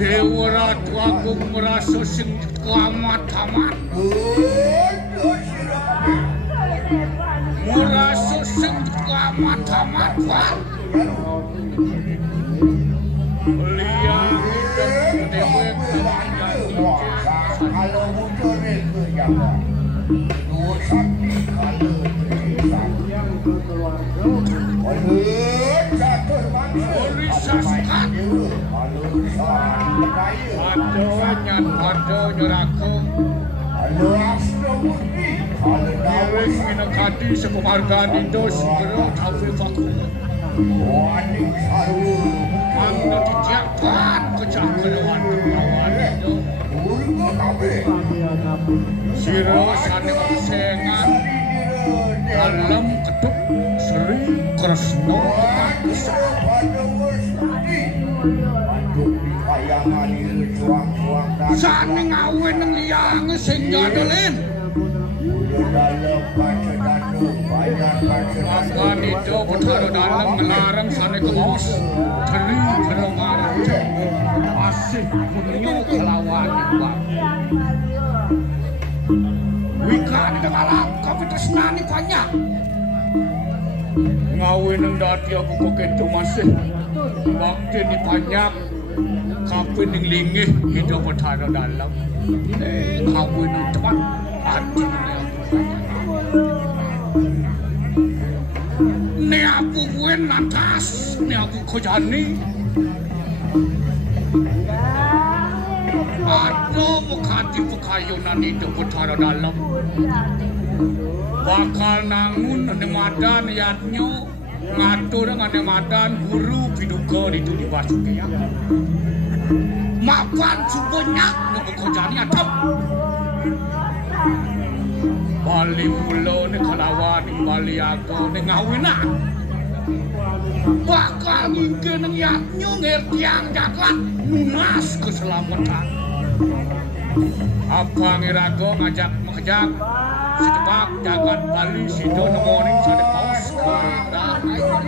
Dewa Ratu Agung merasa sing kelamat-amat. Merasa sing kelamat-amat, Pak. Lihat Dewa kalau muncul itu jangan. Dua sakti kalau yang keluarga. Jatuh manusia. Aduh nyeraku. Dewi minakati sa penghargaan Indo segera tawifaku. Ang natitiyakan kejahatan kelawan Indo. Siro sana kesengan dalam ketuk Sri Kresna. Sane ngawe nang liyang sing nyodolen. Mangkan itu Bathara Dalam ngelarang sane kemos Teri Perengaran asih kunyo kelawan iwak. Wikani dengalak kapitresnani banyak. Ngawe nang dati aku koketu masih bakti ni banyak. Kape ning lingih hidup Bathara Dalam. Kape ning teman hati ni aku buen lantas, ni aku kejani. Aduh mukati pekayunan hidup Bathara Dalam. Bakal nangun nemadan yatnyo ngatur dengan nemadan guru piduga itu di Basuki ya. Mapan subanyak nunggu kojani atap. Bali mulo ni kalawan ni bali ago ni ngawinan. Bakal ngingke nang yatnyo ngertiang jagat nunas keselamatan. Apa ngirago ngajak mekejak secepat jagat Bali sido nemoning sade paus dan ayo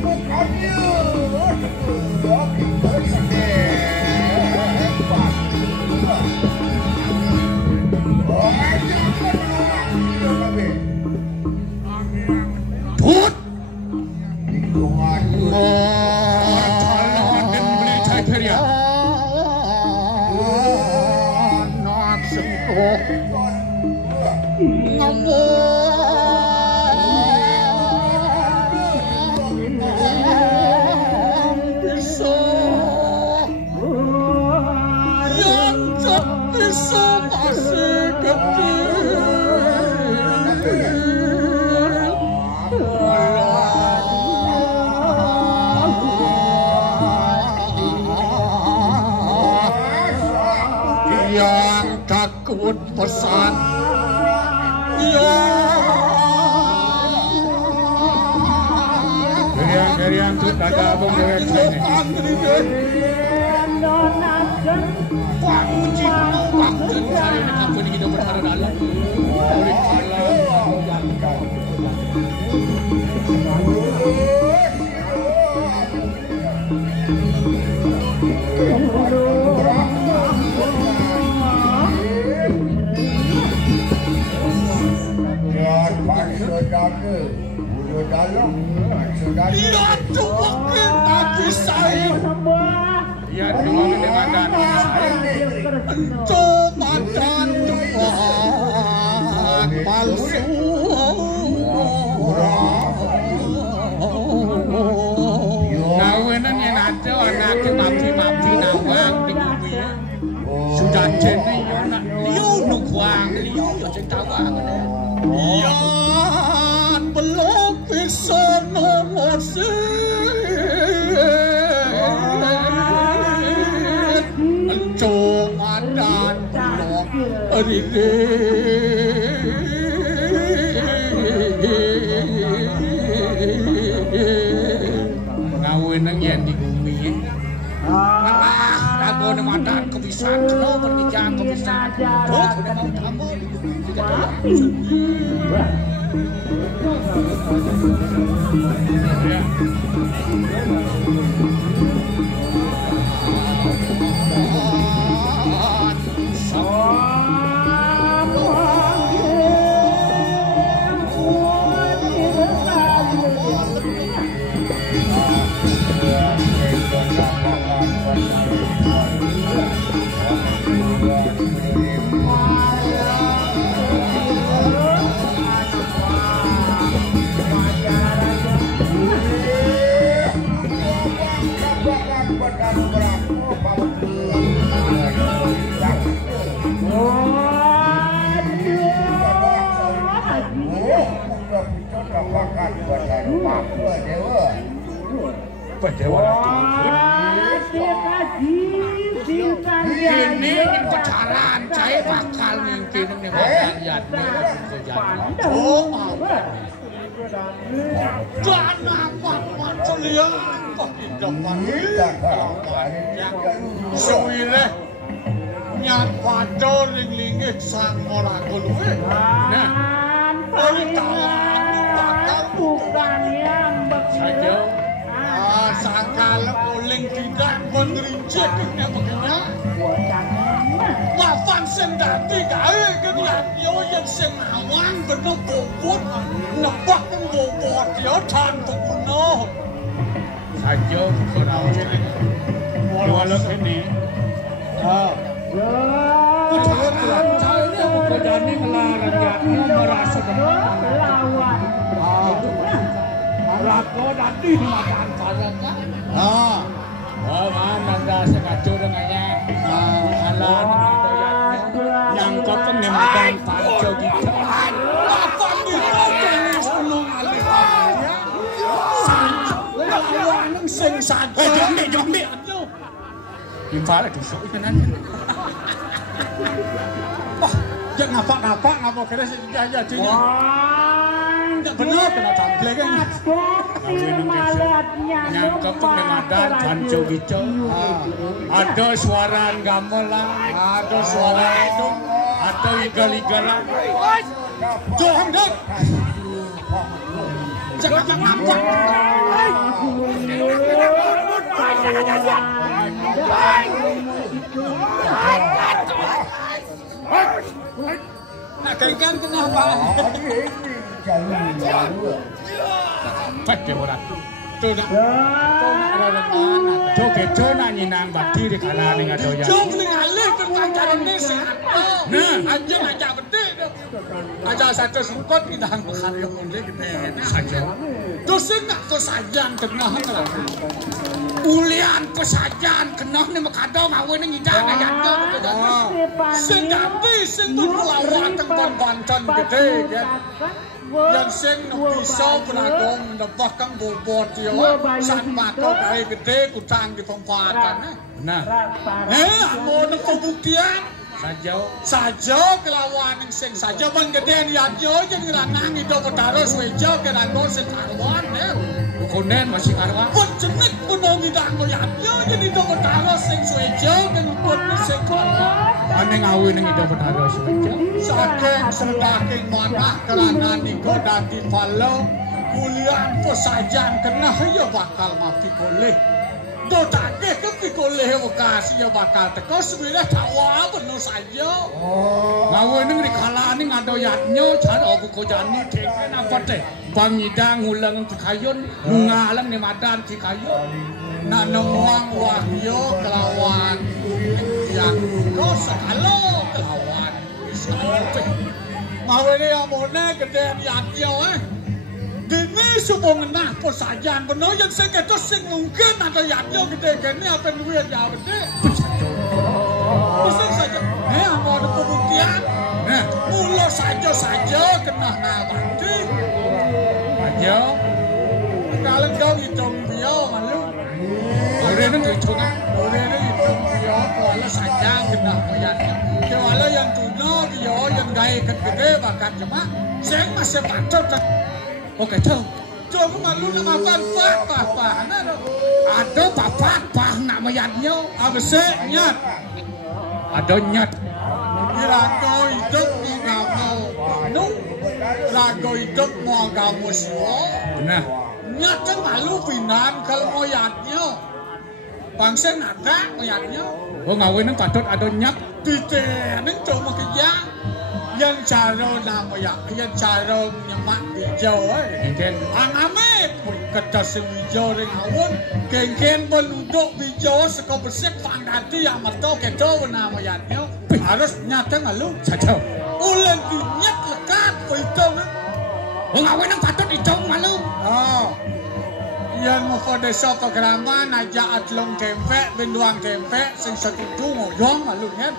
Tut Talan dan beli cai peria Anak sengkok bisa masih kecil yang takut pesan Kerian tuh kagak abang kerian ini Waktu saya ini kapan kita berharap dalam oleh Iya coba kita pisahin Iya coba dengan dana saya Coba dan Tuhan palsu Nawenan yang ada anaknya mafi-mafi nawang di bumi Sudah jenis anak liu nukwang liu yang tawang Iya belum bisa nomor Comadan blok ride Ngawenang yan di bumi Nago na madan kebisan Kalo pernikahan kebisan Tuh udah mau tambah Tidak ada Ini kejaran saya bakal mungkin nih kalian dana apa celian kok depan suwile nyat padha ling-linge sang ora luwe nah ora tahu bakal bukan yang saja sangkal uling tidak mengerincik yang makanya wafan sendati kae kan yo yang sing awan bener bobot nebak bobot yo tan tukuno saja kurang walau ini kejaran saya berani ngelarang yaknya merasa lawan Rako nanti di makan padanya. Mana anda sekacau dengannya. Alan yang kopeng di makan panco gitu. Apa gitu jenis ulung alih. Lawan sing saja. Jombi. Gimana dusuk itu nanti. Wah, jangan ngapa kira sih jadinya. Benar kena tampil kan yang kepeng dengan panco gitu ada suara gamelan ada suara itu ada igal-igalan jangan dek jangan nampak Ikan kenapa? Pake borat. Tuh nak. Tuh keco nak nyinang bakti di kalah dengan doyan. Jom ni alih tentang cara ni sehat. Nah, aja aja benda tu. Aja satu sungkot kita hangku karya mulia kita saja. Terus nak tu sajan tengah lah. Ulian pesajan kenah ni makado mawe ni ngidang ayat tu. Sengapi sentuh lawan tengah bantan gede kan. Yang sing pisau penagong nebah kang bobot dia san mata dari gede kutang di tempatan. Nah, mau nak pembuktian saja kelawan yang sing saja bang gede ni aja jadi ranang itu bertaruh seja ke rango sekarwan konen masih karwan. Pun jenik punong idang ko aja jadi itu bertaruh sing seja ke pun sekarwan. Ane ngawin yang itu bertaruh seja. Saking sedaking mana kerana niko dati follow kuliah pesajan kena ya bakal mafi koleh. Do takeh ke pikoleh lokasi ya bakal teko sebenarnya tawa bener saja. Ngawin yang dikalani ngadoyatnya cara aku kojani keken apa teh. Bang idang ulang tikayun ngalang ni madan tikayun. Na nemuang wahyo kelawan yang kau sekalo kelawan. Mau ini yang mana gede niatnya Dini supong nah posajan benar yang saya kata sing mungkin ada niatnya gede gini apa duit ya gede. Pusing saja. Mau ada pembuktian. Mula saja kena nabati. Aja. Kalau kau hitung dia malu. Orang itu hitung dia kalau saja kena bayarnya. Kalau yang tuna dia yang gaya gede bahkan cuma saya masih patut. Oke tuh, coba malu nak makan pah ada pah nak bayarnya, abisnya ada nyat. Rago hidup ni kamu, rago hidup mau kamu semua. Nah, nyat kan malu pinan kalau bayarnya. Bangsa nada bayarnya. Oh ngawin nang patut ada nyat. Tite nang cuma kerja. Yang cara nama yang cara nyemak hijau kan aname kata hijau ring awon kengken beluduk hijau seko bersih pangdati yang mato keto nama yatnya harus nyata ngalu saja ulen dinyat lekat beitong ngawin nang patut hijau malu yang mau desa programan aja atlong tempe benduang tempe sing setuju ngoyong malu kan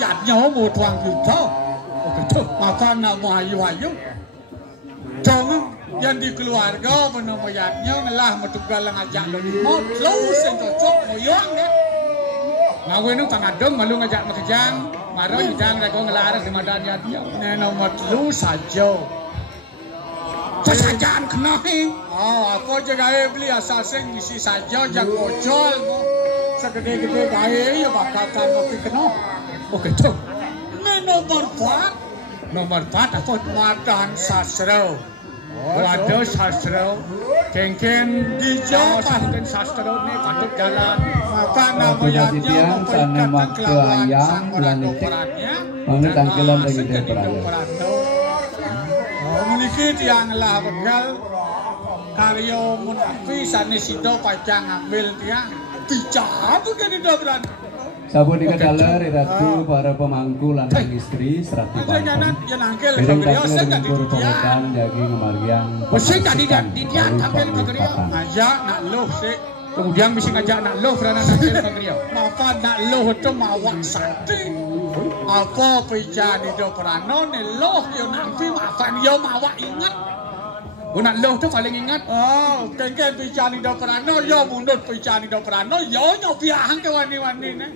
yatnya mau tuang hijau betul, makan nak ayu-ayu. Jangan yang di keluarga penemayatnya ngelah metugal ngajak lo mau terus yang cocok moyong deh. Ngawin nung tangadong malu ngajak makejang, maro hidang rago ngelaras di madannya dia. Nomor lu saja. Sasajan kena ni. Apa je gaya beli asal sing isi saja jak bocol. Segede-gede gaya ya bakal tanpa kena. Oke tuh. Nomor 4 apa madan sastra. Ada sastra. Kengken dijawab kan sastra ni patut jalan. Maka namanya memperikatkan kelawan bulan operatnya. Tangkilan bagi operat. Memiliki tianglah bekal karyo munafi sanesido pajang ambil tiang. Dijawab kan itu berani. Sabu dikadalar ratu para pemangku lanang istri serati bangkong. Piring takil mengkur pengetan daging margiang. Mesti kandidat didian tampil pagriya. Ngajak nak loh sih. Kemudian mesti ngajak nak loh kerana tampil pagriya. Maka nak loh itu mawak sakti. Apa pijan itu perano ni loh yo nampi maafan yo mawak ingat. Nak loh tu paling ingat. Kengken pijan itu perano yo mundur pijan itu perano yo nyobiang ke wani-wani ni.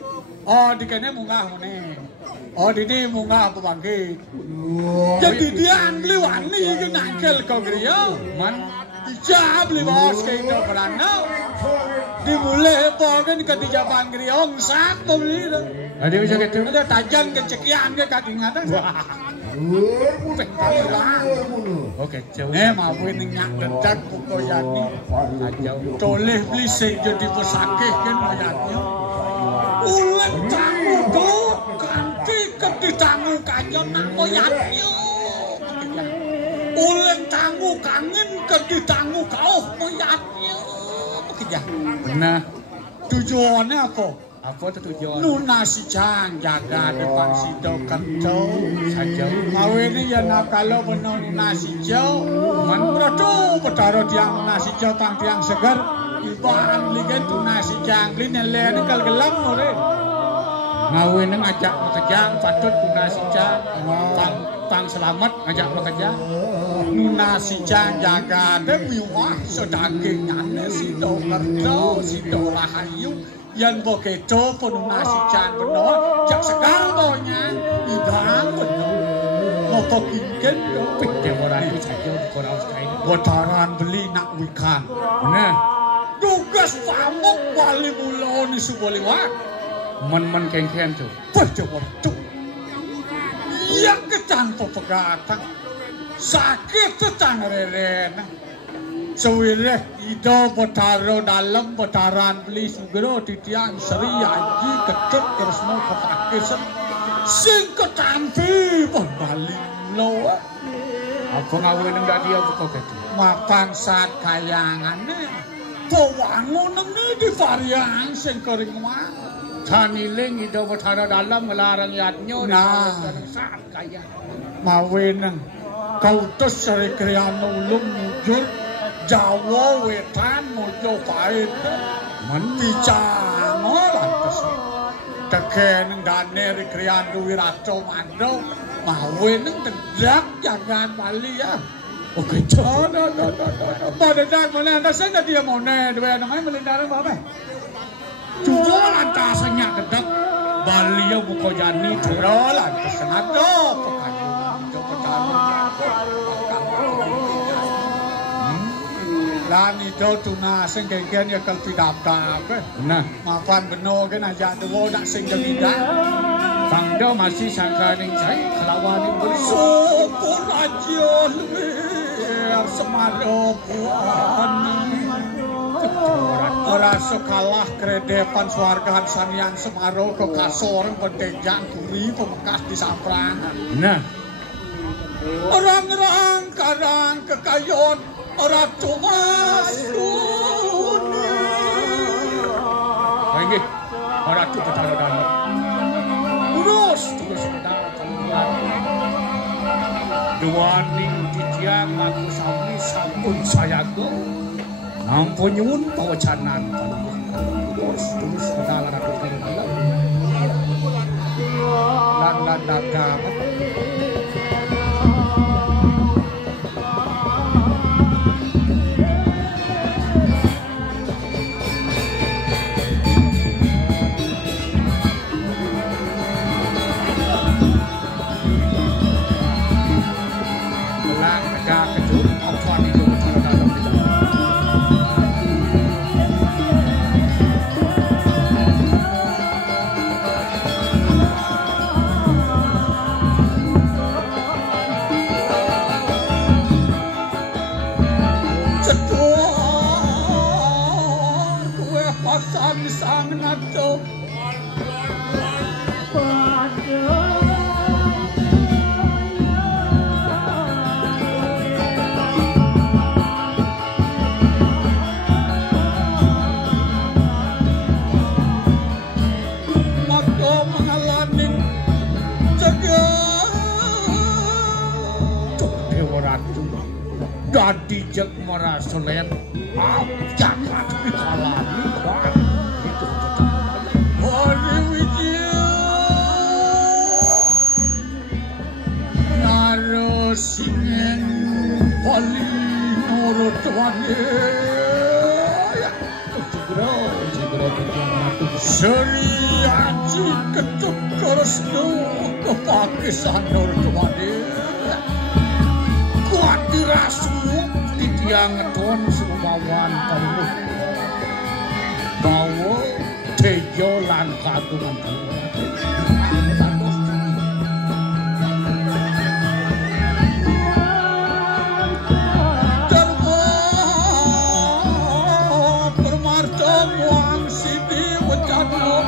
Di kene munggah ni. Di munggah pembangkit. Jadi dia beli wani ke nangkel kau kriya. Man, dijab beli bos ke itu kerana. Dimulai apa kan ketijaban kriya sak tu beli tu. Ada macam itu. Ada tajam ke cekian ke katingatan. Oke, maafin nyak dedak pokoknya toleh beli sing jadi pesakih kan mayatnya. Ulet tamu tu kanti ketitanggu kanyon nak mayatnya. Boleh tangguh kangen ke ditangguh kau mayatnya. Begitu. Nah, tujuannya apa? Apa tujuan? Nuna si Jang jaga depan si Dokerto saja. Kawinnya ya nak kalau benar nuna si Jauh. Man beratu betaro tiang nuna si Jauh tang tiang segar. Ibahan ligen nuna si Jang lin yang kal gelamore. Ngawinnya ngajak makajang patut nuna si Jang. Tang selamat ngajak makajang. Nuna si Jang jaga demi wah sedagingnya si Dokerto si Dorahayu. Yang begitu penuh nasi can penuh jak segar tohnya ibrang penuh mau bikin pikir orang itu saja di korang sekali botaran beli nak wikan nah tugas pamuk wali mulon isu boleh wak men kengken tu percoba tu yang kecang pepegatang sakit tetang reren sewireh ida betaro dalam betaran beli sugero titiang seri aji ketep terus mau kepake sing ketampi bali lo apa ngawin nang dia buka ketu mapan saat kayangane pewangun nang di varian sing kering mah taniling ida betaro dalam melarang yatnyo nah saat kayang mawin kau tus seri kriano ulung mujur Jawa wetan mojo pahit mencang lantas teken dane rekrean duwi raco mando mawe nang tendak jangan bali ya oke coba pada dak mana anda saya dia mau ne dua namanya melindaran apa coba lantasnya kedak bali ya buko jani turo lantas senado pekayu coba tahu lan itu tuna sing kengken ya kal pidap-dap nah maafan beno ke aja dewo nak sing jamidan pangdo masih sangka ning cai kelawan ning bersopor aja semaro puan ora kalah kredepan swargahan sanian semaro ke kasor pentenjang kuri pemekas di samprangan nah orang-orang kadang kekayot Ratu Masuni Lagi Ratu Petara Dalam Terus Dua ning titiang aku sami sampun sayago Nampun nyun pawacanan Terus pedala Ratu Petara Lan dagang Dadi jek merasolen jagat dikalani kan itu Hari Wijaya narosingen pali norotwane Seri aji ketuk keresnu kepakisan norotwane kuat dirasu di tiang ngeton serumawan penuh bawa tejo lan kagungan permarta muang sidi wajano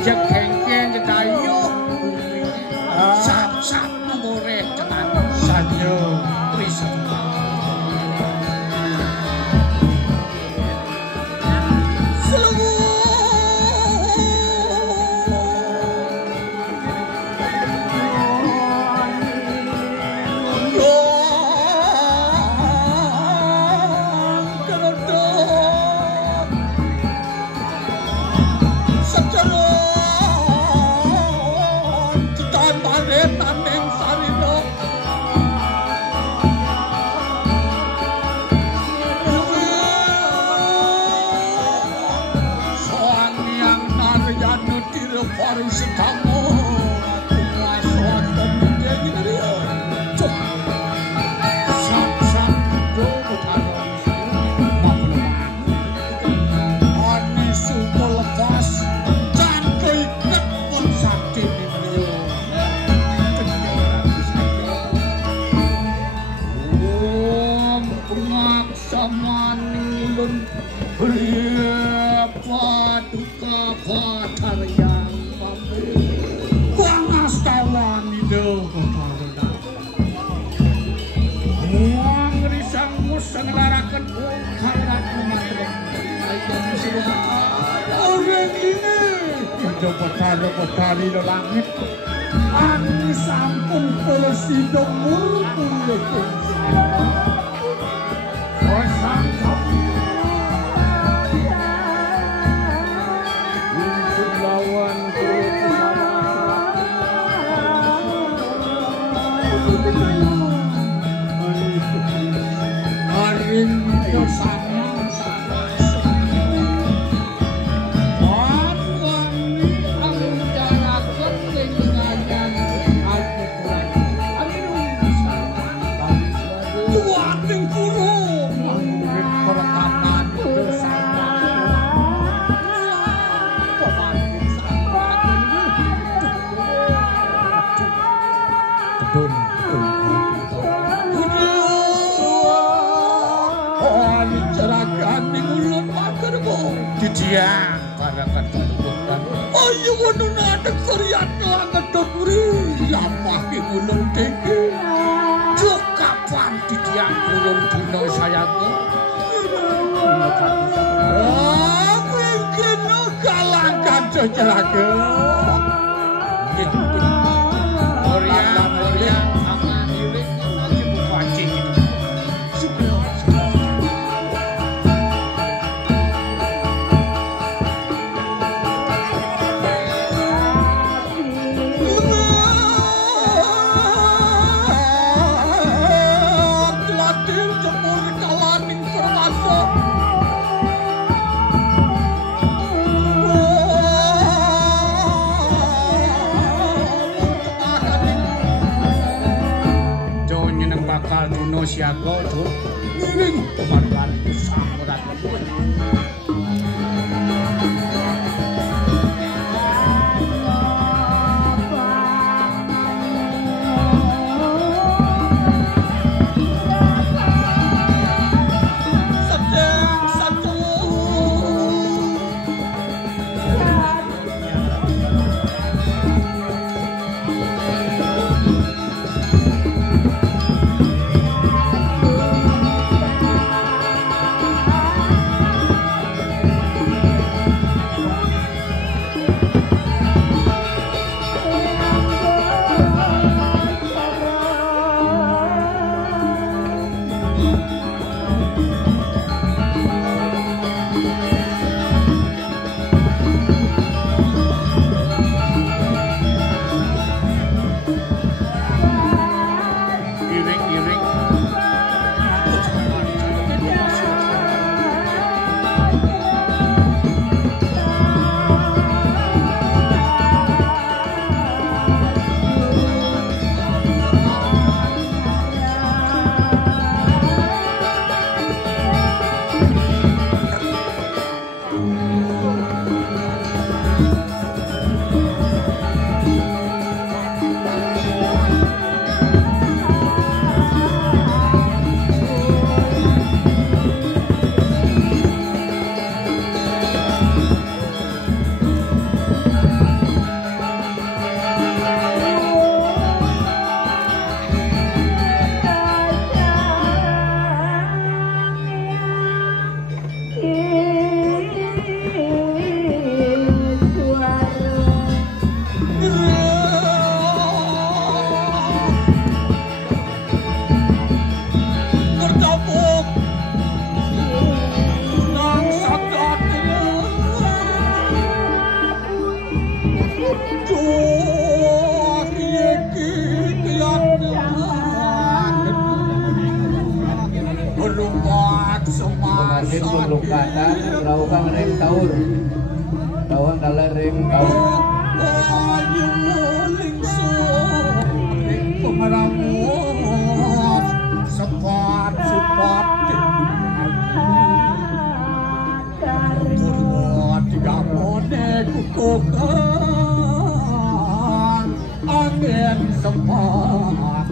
jekengken jetayu sap-sap ngorek cetan sanyo riset petani di langit anu sampun pelesido murku siaga tuh ning kemaruan samurat pemargin kumlukatan raukan ring taur tawang kala ring taur ayu lingsun pemerangut sepat purwa tiga mone kukukan angin sepat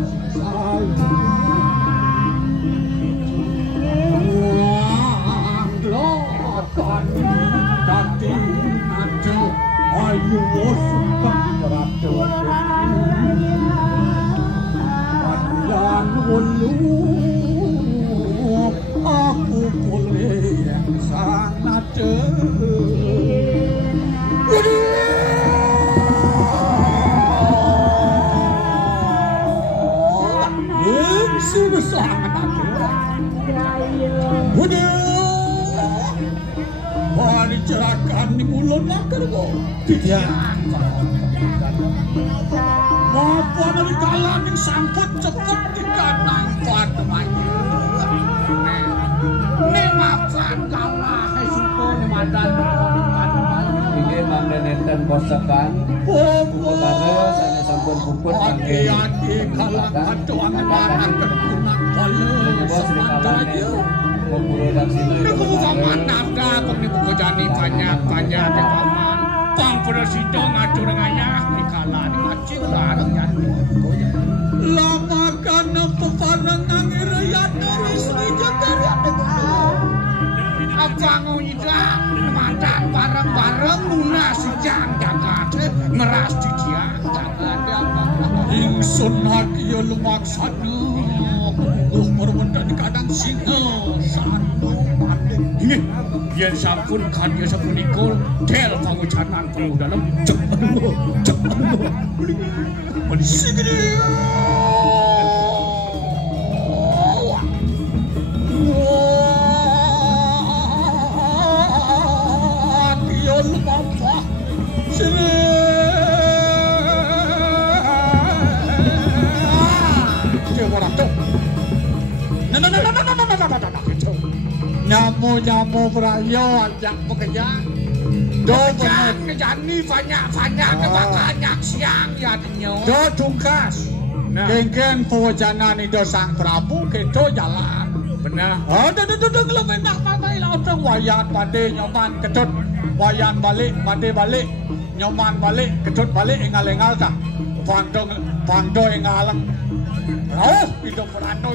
lokan dati aja ayu sukan ratu dan ulu aku boleh yang sangat sudah sangat wah dicerahkan di mulut nakar kok tidak apa dari kalan yang sangkut cepet di kanang patemanya ini maafkan kalah suku ini madan ini mandanenten kosakan puputara sana sampun puput hati-hati kalang kadoan anak berkunak balik semangatnya ini kebukaman nada kok ini bukajani banyak-banyak ke paman pang presiden ngadu rengayah di kalah ini macing larang yanti lama karena pepanan ngangir yanti istri jagar yanti abang ngidang mandan bareng-bareng lunas jang jagat ngeras di dia jangan apa ingsun hati ya lumaksana berbentuk di kadang singa sanu ini biar sampun kan dia sampun ikul tel pangucanan perlu dalam cepet beli segede dia lupa sini dia orang tuh nyamu berayo ajak bekerja do ngejani banyak kebakannya siang ya dinyo do tungkas geng pewajana ni do sang Prabu keto jalan benar do ngelemenak patai lautang wayan pade nyoman ketut wayan balik pade balik nyoman balik ketut balik engal-engal kah pangdo engalang oh, itu perano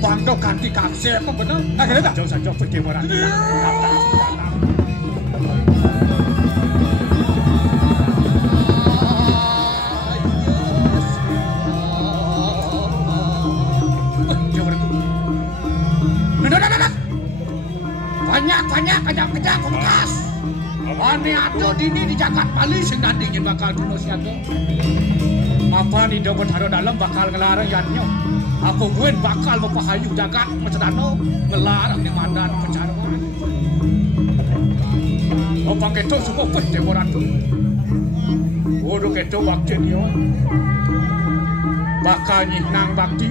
pangdo ganti kapse apa benar? Nah, kena tak? Jauh saja pergi orang. Banyak kejam bekas. Ane ado dini di Jagat Bali sing nanti bakal dulu siaga. Apa ni dapat haro dalam bakal ngelarang yanyo. Apa buen bakal mempahayu jagat macadano ngelarang ni mandan pencaruan. Apa keto semua pete orang tu. Bodoh keto waktu ni bakal nang bakti.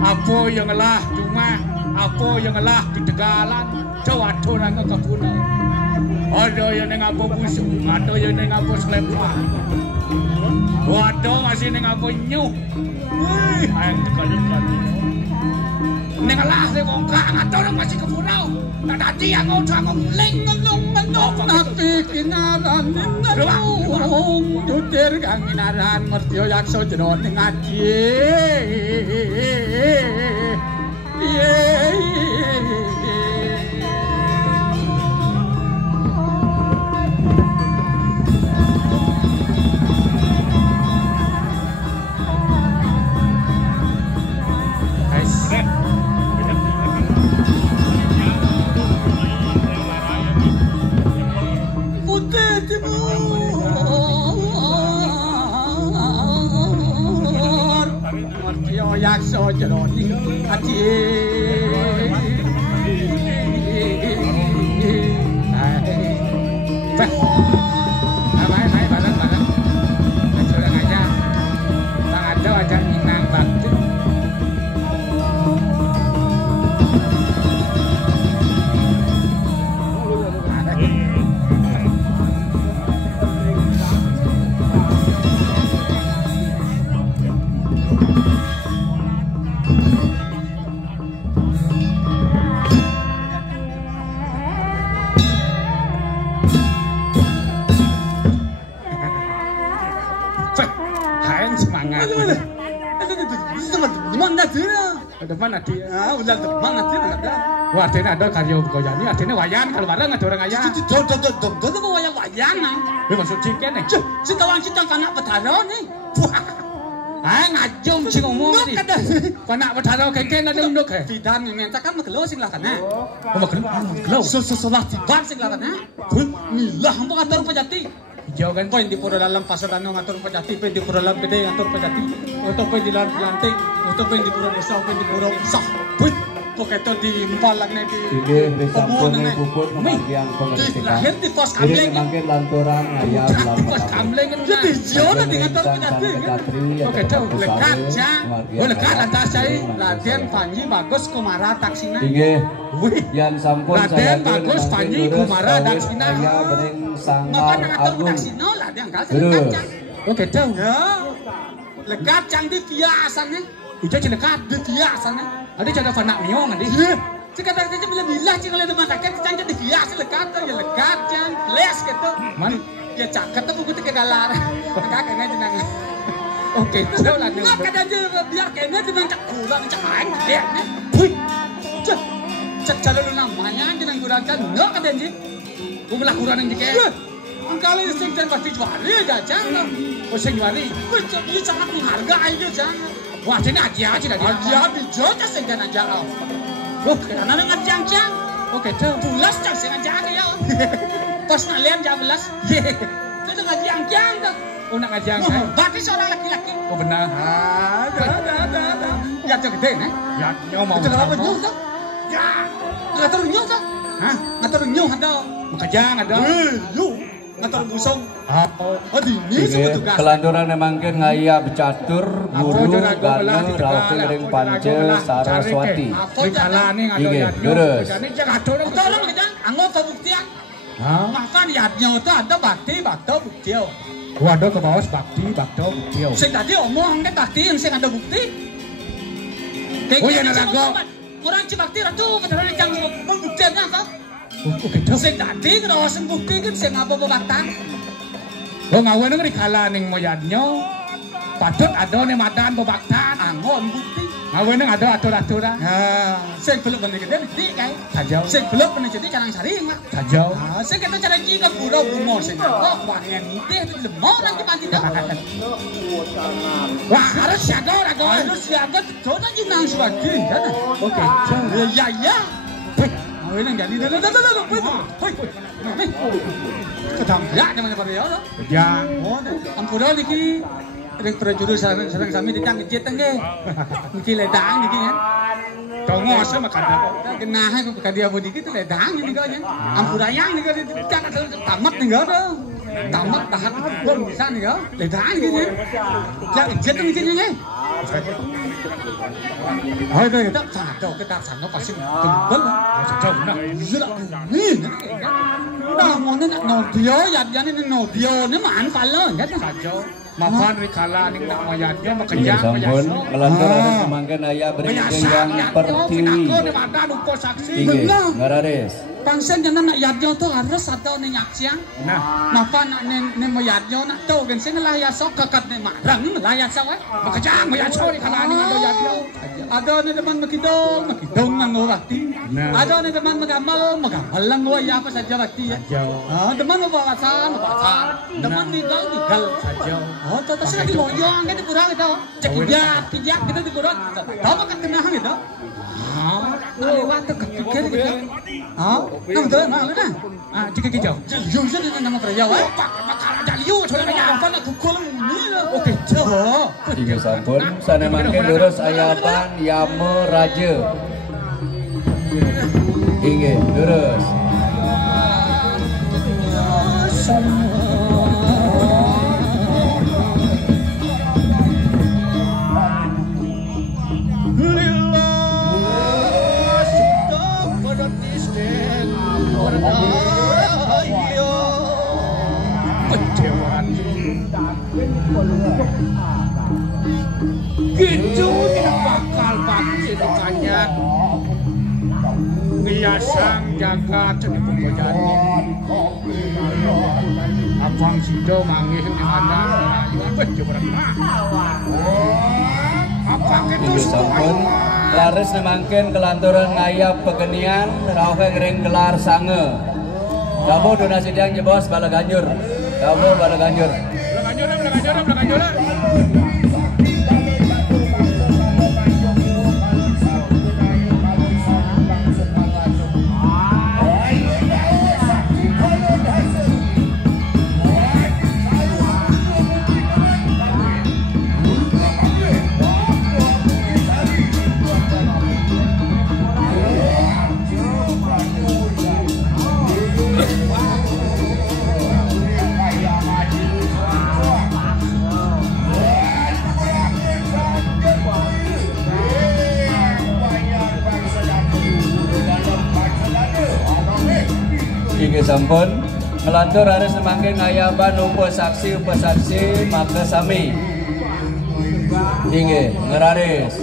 Apa yang ngelah cuma apa yang ngelah di Tegalan jawat orang ke Kapuna. Ada yang ngabo busuk, ada yang ngabo selepa. Waduh masih ngabo nyuh. Ayang kali-kali. Nengalah se wong kang ada masih ke pulau. Tadi yang ngomong leng-ngong tapi kinaran nang jutir kang kinaran mertyo yakso jero ning ati. Yakso jeroni hati baik bareng sudah aja bang ada wajah minang bakti depan nanti. Bulan depan nanti ada. Wah, ada karya Goyani, artinya wayang kalau bareng ada orang ayah. Itu mau wayang-wayangan. Maksud ciken nih. Si kawan si kanak betaro nih. Ngajong sih ngomong nih. Kanak betaro kengkeng ada unduk ya. Bidan yang minta kan makelo sing lah kana. Makelo. Salah tiban sing lah kana. Milah hamba ngatur pejati. Jauh kan poin di pura dalam pasar danau ngatur pejati, poin di pura dalam gede ngatur pejati. Untuk poin di lantai, untuk poin di pura desa, poin di pura usah. Pokoknya di empalangnya di pemohonannya puput memanggil pengertikan. Lahir di pos kamleng. Makin lanturan ayam di pos kamleng kan. Jadi jauh di ngatur pejati. Oke, jauh lekat jang. Lekat lantas saya Raden Panji Bagus Kumara Taksina. Inge. Yang sampun Raden Bagus Panji Kumara Taksina. Saya bering Sanggar Bapak ngatur Agung. Taksina lah dia enggak lekat jang. Oke, jauh. Ya. Lekat jang di biasanya. Itu lekat Di biasanya. ada cara fanak miong adi. Sekarang saja bila cing oleh rumah sakit jangan jadi biasa lekat ya lekat jangan les gitu. Man, Ya cakap tu buku tiga galar. Enggak kena jenang. oke, jauh lah. Enggak kena aja biar kena jenang cak kurang cak lain. Ya. Cak calon namanya jenang kurangkan. Enggak kena aja. Belah kurang yang dikek. Kalau istri dan pasti juari aja jangan. Oh, senyuari. Dia sangat menghargai dia jangan. Wah, ini aja dah. Aja bijak sing kan aja. Oke, Karena dengan jang-jang. oke, jauh. Bulas cang sing aja ya. Pas nalian jam belas. Itu dengan jang-jang tuh. Oh, nak ngajang kan? Berarti seorang laki-laki. Oh, benar. Ada. Ya tuh gede nih. Ya, nyomong. Itu kenapa nyuh tuh? Ya. Ngatur nyuh tuh. Hah? Ngatur nyuh ada. Makajang ada. Nyuh. Ngatur busong. Oh, Ini sebut tugas. Kelanturan emangkin ngaya becatur guru ganu rauke ring pance Saraswati. Rikalane ada Inge, yadnya. lurus. Rikalane jangan ada orang. Tolong kita anggap pembuktian. Hah? Maka yadnya itu ada bakti bukti. Waduh ke bawah bakti, bakto, buktiau. Sing tadi omong kan bakti yang sing ada bukti. Oh, iya, narago. Orang cibakti ratu keterangan yang pembuktiannya apa? Oke, jauh. Sing tadi kalau sing bukti kan sing apa baktan? Oh, ngawen ng rikala ning moyadnyo. Patut ada ning madan babaktan. Angon bukti. Ngawen ng ada atur-aturan. Sing belum bener gede di kai. Sajau, Sing belum bener jadi canang sari mak. sajau. Sing kita cara ki ke pulau bumor sing. Oh, wangian ide itu lemah nanti mati dah. Wah, harus siaga ora go. Harus siaga jodoh jinang suwati kan. Oke, jauh. Ya. Ngawen nang jadi dah. Hoi. Ketang ya namanya pada ya. Ya. Oh, ampura niki ring prajurit sareng sami ditang jet tengge. Niki ledang niki kan. Tongo asa makada. Genah ko kadia mo dikit ledang niki kan. Ampura yang niki ditang tamat nih ada. Tamat tahat pun bisa nih ya. Ledang niki. Ya jet niki nih. Oh itu kita sado kita sano pasti tunggal. Sajau na. Nih. Nah, mau nak nodio ya jane nodio ne man palo kan. Sajau. Mapan rikala ning nak moyadnyo Inge makajang sampun kelanturan emangkin ayah bering yang pertiwi. Inge ngarares. Pangsen jangan nak yadyo tu harus satu ni nyaksiang. Nah, Mapa nak ne mo yadyo nak tu kan sing layar sok kakat ne marang layar sok eh. makajang moyadnyo rikala ning ada yadnyo. Ada ni teman makidong mang wakti. Ada ni teman magamal lang ya apa saja wakti ya. Sajau. Teman mo bawasan. Teman nigal. Sajau. Oh, terus lagi loyong kan dikurang itu. Cek pijak gitu dikurang. Tahu makan kenahan itu. Lewat tuh kekir gitu. Nama tuh mana na? Jika kijau. Yusuf itu nama kerja wah. Bakal ada liu, soalnya yang apa nak kukul ini. Oke, coba. Inge sampun sana emangkin lurus ayapan Yamo Raja. Inge lurus. Gitu tidak bakal pasti ditanya. Ngiasang jagat di pokojani. Abang sido manggih di mana? Betul benar. Apa itu Inge sampun laris nemangkin kelanturan ngayap pegenian rauhe ngering gelar sange. Kamu donasi diang jebos bala ganjur. Kamu bala ganjur. Bala ganjur. Inggih sampun ngelantur harus nemangkin ngayaban upasaksi maka sami. Inggih ngeraris.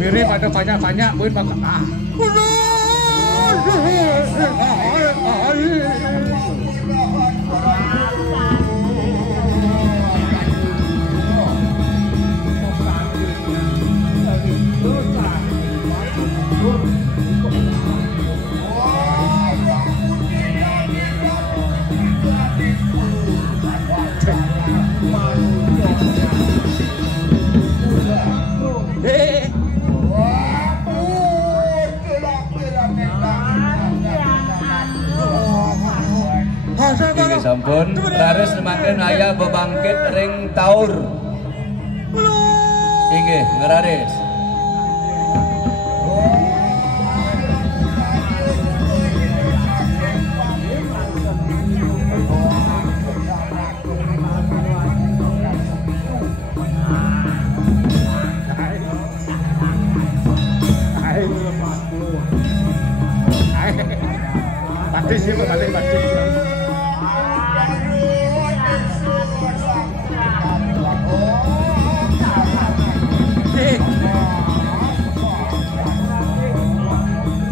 Mirip ada banyak-banyak buin bakal Inggih sampun raris nemangkin ayah bebangkit ring taur. Inggih ngeraris. Batis ya, batis.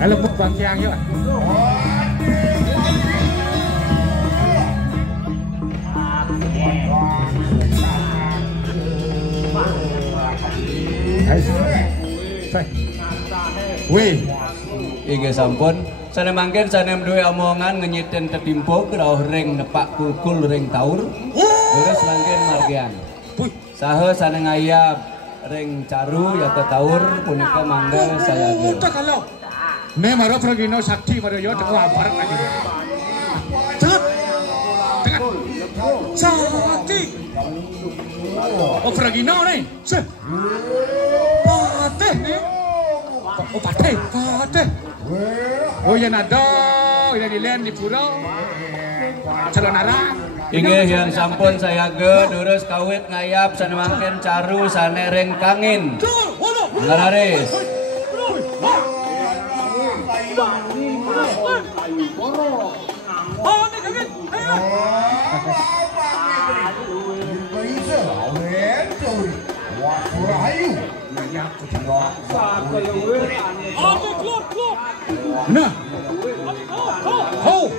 Lembut bang Kiang yuk. Wih, inggih sampun. Sana mangkin sana duwe omongan ngenyiten tetimpo grauh ring nepak kulkul ring taur. Terus mangkin margian. Saha sana ngayap ring caru ya ke taur punika mangga saya ge. Kalau ne maro pragino sakti maro yo teko aparat aja. Cat. Sakti. Oh pragino nih. Se. Pateh nih. Oh pateh. Oh ya nado, ya dilen di pura. Celonara. Inggih yang sampun saya ge durus kawit ngayap sana mangkin caru sana ring kangin. Ngararis. Nah, ho,